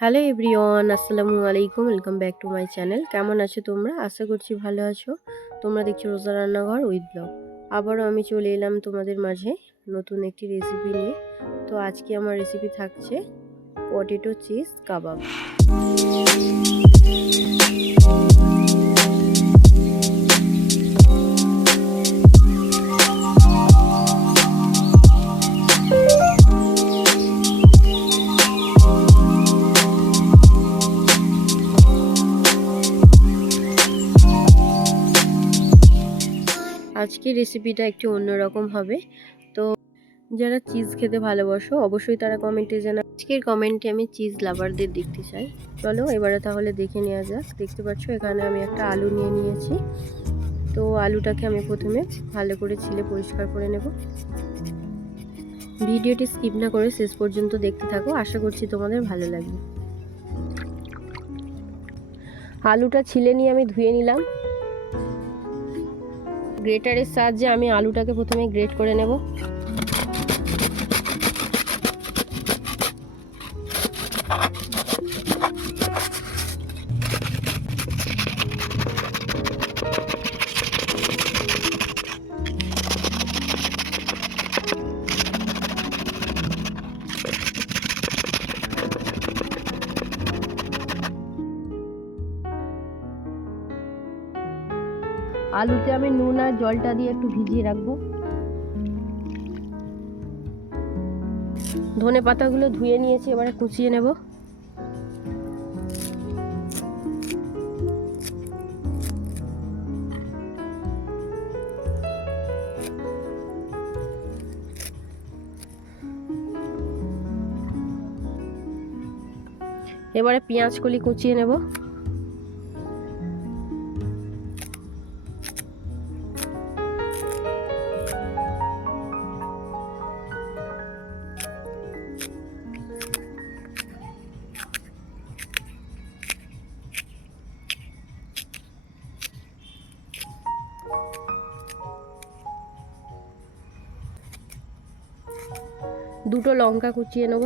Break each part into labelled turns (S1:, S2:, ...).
S1: Hello everyone, আসসালামু আলাইকুম, welcome back to my channel. কেমন আছো তোমরা? আশা করছি ভালো আছো। তোমরা দেখছ রোজা রান্নাঘর উইথ ব্লগ। আবারও আমি চলে এলাম তোমাদের মাঝে নতুন একটি রেসিপি নিয়ে। তো আজকে আমার রেসিপি থাকছে পটেটো চিজ কাবাব আজকের রেসিপিটা একটু অন্যরকম হবে। তো যারা চিজ খেতে ভালোবাসো, অবশ্যই তারা কমেন্টে জানা আজকের কমেন্টে আমি চিজ লাভারদের দেখতে চাই। চলো, এবারে তাহলে দেখে নেওয়া যাক। দেখতে পাচ্ছ, এখানে আমি একটা আলু নিয়ে নিয়েছি। তো আলুটাকে আমি প্রথমে ভালো করে ছিলে পরিষ্কার করে নেব। ভিডিওটি স্কিপ না করে শেষ পর্যন্ত দেখতে থাকো। আশা করছি তোমাদের ভালো লাগবে। আলুটা ছিলে নিয়ে আমি ধুয়ে নিলাম। গ্রেটারের সাহায্যে আমি আলুটাকে প্রথমে গ্রেট করে নেব। আলুতে আমি নুন আর জলটা দিয়ে একটু ভিজিয়ে রাখব। ধনে পাতাগুলো ধুয়ে নিয়েছি, এবারে কুচিয়ে নেব। এবারে পেঁয়াজ কলি কুচিয়ে নেব। দুটো লঙ্কা কুচিয়ে নেব।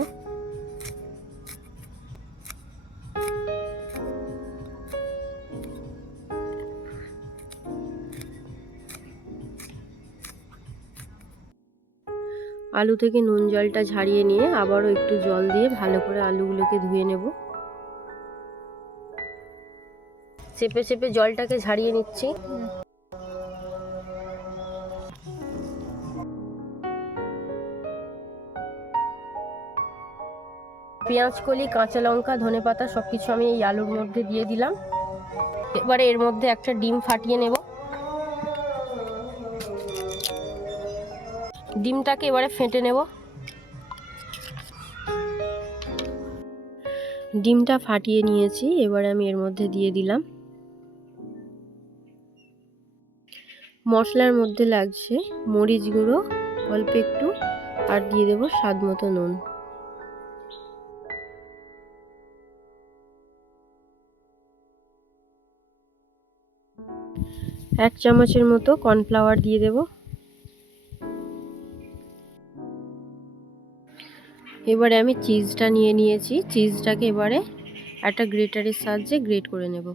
S1: আলু থেকে নুন জলটা ঝাড়িয়ে নিয়ে আবারও একটু জল দিয়ে ভালো করে আলুগুলোকে ধুয়ে নেব। চেপে চেপে জলটাকে ঝাড়িয়ে নিচ্ছি। পেঁয়াজ, কলি, কাঁচা লঙ্কা, ধনে পাতা সব কিছু আমি এই আলুর মধ্যে দিয়ে দিলাম। এবারে এর মধ্যে একটা ডিম ফাটিয়ে নেব। ডিমটাকে এবারে ফেটে নেব। ডিমটা ফাটিয়ে নিয়েছি, এবারে আমি এর মধ্যে দিয়ে দিলাম। মশলার মধ্যে লাগছে মরিচ গুঁড়ো, অল্প একটু, আর দিয়ে দেবো স্বাদ মতো নুন। এক চামচের মতো কর্নফ্লাওয়ার দিয়ে দেব। এবারে আমি চিজটা নিয়ে নিয়েছি। চিজটাকে এবারে একটা গ্রেটারের সাহায্যে গ্রেট করে নেব।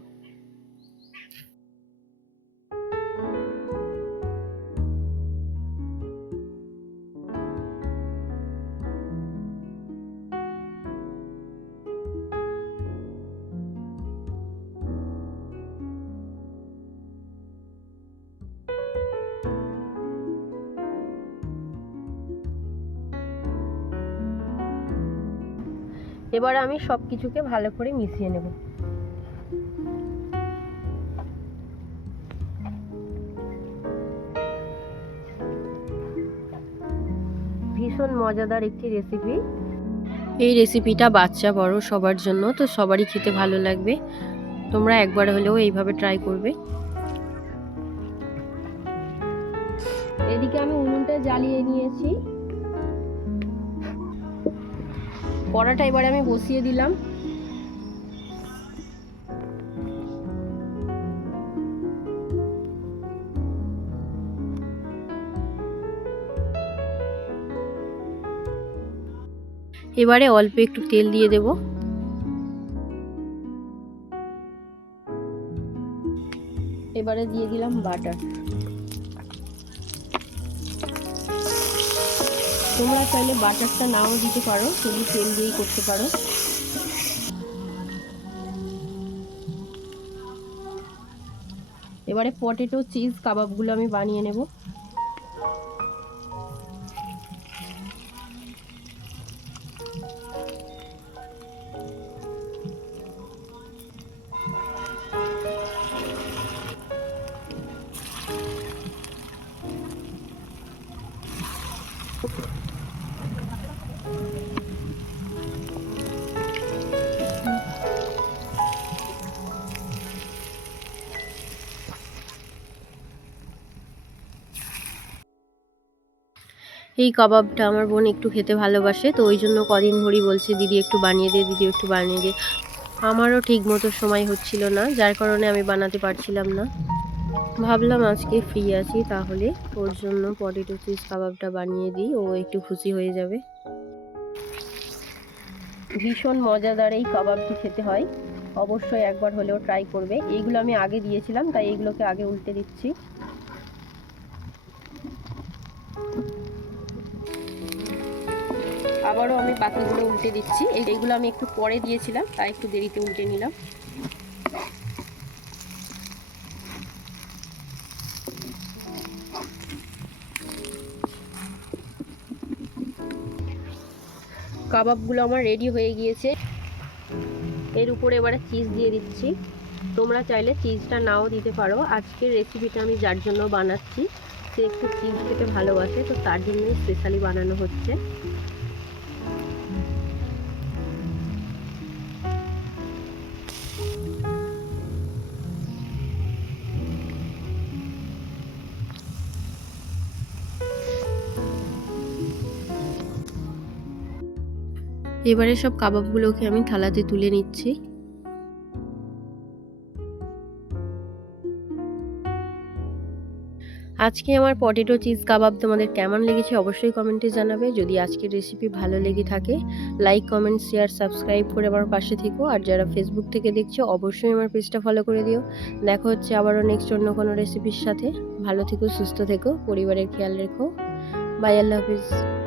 S1: এবার আমি সব কিছুকে ভালো করে মিশিয়ে নেব। ভীষণ মজাদার একটি রেসিপি এই রেসিপিটা বাচ্চা বড় সবার জন্য তো সবারই খেতে ভালো লাগবে। তোমরা একবার হলেও এইভাবে ট্রাই করবে। এদিকে আমি উনুনটা জ্বালিয়ে নিয়েছি। বড়াটা এবারে আমি বসিয়ে দিলাম। এবারে অল্প একটু তেল দিয়ে দেব। এবারে দিয়ে দিলাম বাটার। তোমরা চাইলে বাটারটা নাও দিতে পারো শুধু তেল দিয়েই করতে পারো। এবারে পটেটো, চিজ, কাবাবগুলো আমি বানিয়ে নেব। এই কাবাবটা আমার বোন একটু খেতে ভালোবাসে, তো ওই জন্য কদিন ধরেই বলছে, দিদি একটু বানিয়ে দে, দিদি একটু বানিয়ে দে। আমারও ঠিক মতো সময় হচ্ছিল না, যার কারণে আমি বানাতে পারছিলাম না। ভাবলাম আজকে ফ্রি আছি, তাহলে ওর জন্য পটেটো চিজ কাবাবটা বানিয়ে দিই, ও একটু খুশি হয়ে যাবে। ভীষণ মজাদার এই কাবাবটি খেতে হয়, অবশ্যই একবার হলেও ট্রাই করবে। এইগুলো আমি আগে দিয়েছিলাম, তাই এইগুলোকে আগে উল্টে দিচ্ছি। আবারও আমি বাকিগুলো উল্টে দিচ্ছি। এই- এইগুলো আমি একটু পরে দিয়েছিলাম, তাই একটু দেরিতে উল্টে নিলাম। কাবাবগুলো আমার রেডি হয়ে গিয়েছে। এর উপরে এবারে চিজ দিয়ে দিচ্ছি। তোমরা চাইলে চিজটা নাও দিতে পারো। আজকের রেসিপিটা আমি যার জন্য বানাচ্ছি, সে একটু চিজ খেতে ভালোবাসে, তো তার জন্যই স্পেশালি বানানো হচ্ছে। এবারে সব কাবাবগুলোকে আমি থালাতে তুলে নিচ্ছি। আজকে আমার পটেটো চিজ কাবাব তোমাদের কেমন লেগেছে অবশ্যই কমেন্টে জানাবে। যদি আজকের রেসিপি ভালো লেগে থাকে লাইক কমেন্ট শেয়ার সাবস্ক্রাইব করে আমার পাশে থেকো। আর যারা ফেসবুক থেকে দেখছ, অবশ্যই আমার পেজটা ফলো করে দিও। দেখা হচ্ছে আবারও নেক্সট অন্য কোনো রেসিপির সাথে। ভালো থেকো, সুস্থ থেকো, পরিবারের খেয়াল রেখো। বাই আল্লাহ হাফিজ।